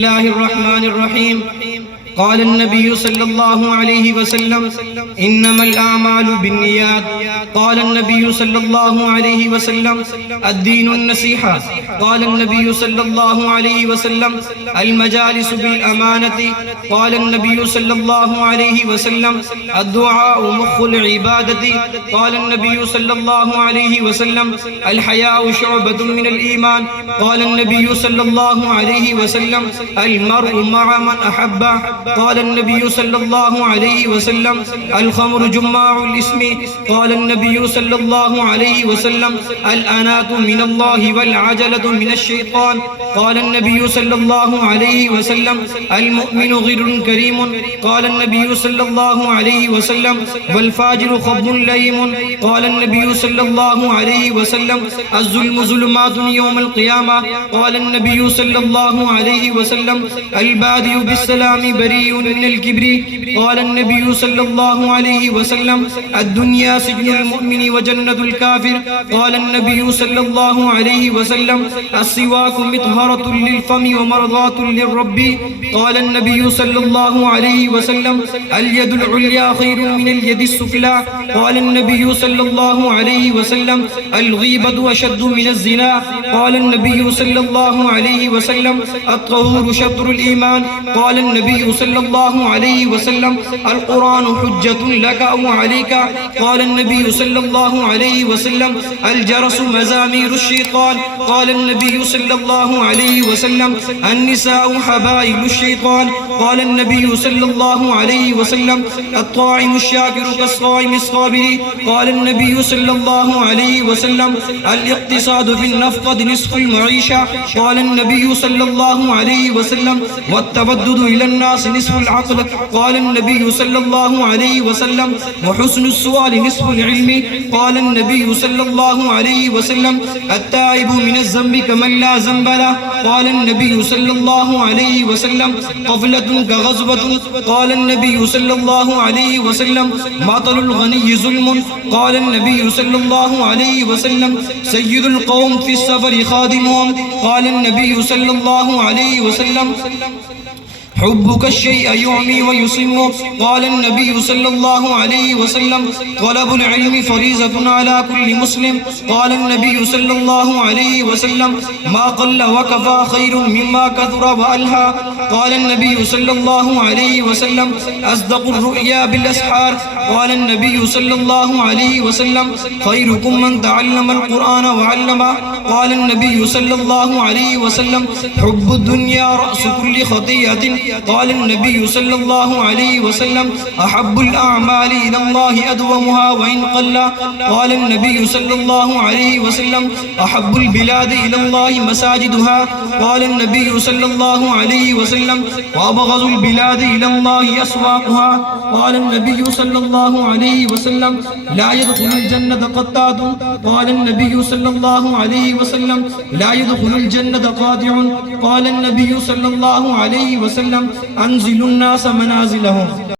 الله الرحمن الرحيم. قال النبي صلى الله عليه وسلم: إنما الأعمال بالنيات. قال النبي صلى الله عليه وسلم: الدين النصيحة. قال النبي صلى الله عليه وسلم: المجالس بالأمانة. قال النبي صلى الله عليه وسلم: الدعاء مخ العبادة. قال النبي صلى الله عليه وسلم: الحياء شعبة من الإيمان. قال النبي صلى الله عليه وسلم: المرء مع من أحب. قال النبي صلى الله عليه وسلم: الخمر جماع الإثم. قال النبي صلى الله عليه وسلم: الأنات من الله والعجلة من الشيطان. قال النبي صلى الله عليه وسلم: المؤمن غر كريم. قال النبي صلى الله عليه وسلم: والفاجر خب لئيم. قال النبي صلى الله عليه وسلم: الظلم ظلمات يوم القيامة. قال النبي صلى الله عليه وسلم: البادئ بالسلام بريء من الكبر. قال النبي صلى الله عليه وسلم: الدنيا سجن المؤمن وجنة الكافر. قال النبي صلى الله عليه وسلم: السواك مطهرة للفم ومرضاة للرب. قال النبي صلى الله عليه وسلم: اليد العليا خير من اليد السفلى. قال النبي صلى الله عليه وسلم: الغيبة أشد من الزنا. قال النبي صلى الله عليه وسلم: الطهور شطر الإيمان. قال النبي صلى الله عليه وسلم: القرآن حجة لك أو عليك. قال النبي صلى الله عليه وسلم: الجرس مزامير الشيطان. قال النبي صلى الله عليه وسلم: النساء حبائل الشيطان. قال النبي صلى الله عليه وسلم: الطاعم الشاكر كالصائم الصابر. قال النبي صلى الله عليه وسلم: الاقتصاد في النفقة نصف المعيشة. قال النبي صلى الله عليه وسلم: والتودد إلى الناس نصف العقل. قال النبي صلى الله عليه وسلم: وحسن السؤال نصف العلم. قال النبي صلى الله عليه وسلم: التائب من الذنب كمن لا ذنب له. قال النبي صلى الله عليه وسلم: قفلة كغزوة. قال النبي صلى الله عليه وسلم: مطل الغني ظلم. قال النبي صلى الله عليه وسلم: سيد القوم في السفر خادمهم. قال النبي صلى الله عليه وسلم: حبك الشيء يعمي ويصم. قال النبي صلى الله عليه وسلم: طلب العلم فريضة على كل مسلم. قال النبي صلى الله عليه وسلم: ما قل وكفى خير مما كثر وألهى. قال النبي صلى الله عليه وسلم: أصدق الرؤيا بالأسحار. قال النبي صلى الله عليه وسلم: خيركم من تعلم القرآن وعلمه. قال النبي صلى الله عليه وسلم: حب الدنيا رأس كل خطيئة. قال النبي صلى الله عليه وسلم: أحب الأعمال إلى الله أدومها وإن قل. قال النبي صلى الله عليه وسلم: أحب البلاد إلى الله مساجدها. قال النبي صلى الله عليه وسلم: وأبغض البلاد إلى الله أسواقها. قال النبي صلى الله عليه وسلم: لا يدخل الجنة قطات. قال النبي صلى الله عليه وسلم: لا يدخل الجنة قاطع. قال النبي صلى الله عليه وسلم: أنزلوا الناس منازلهم.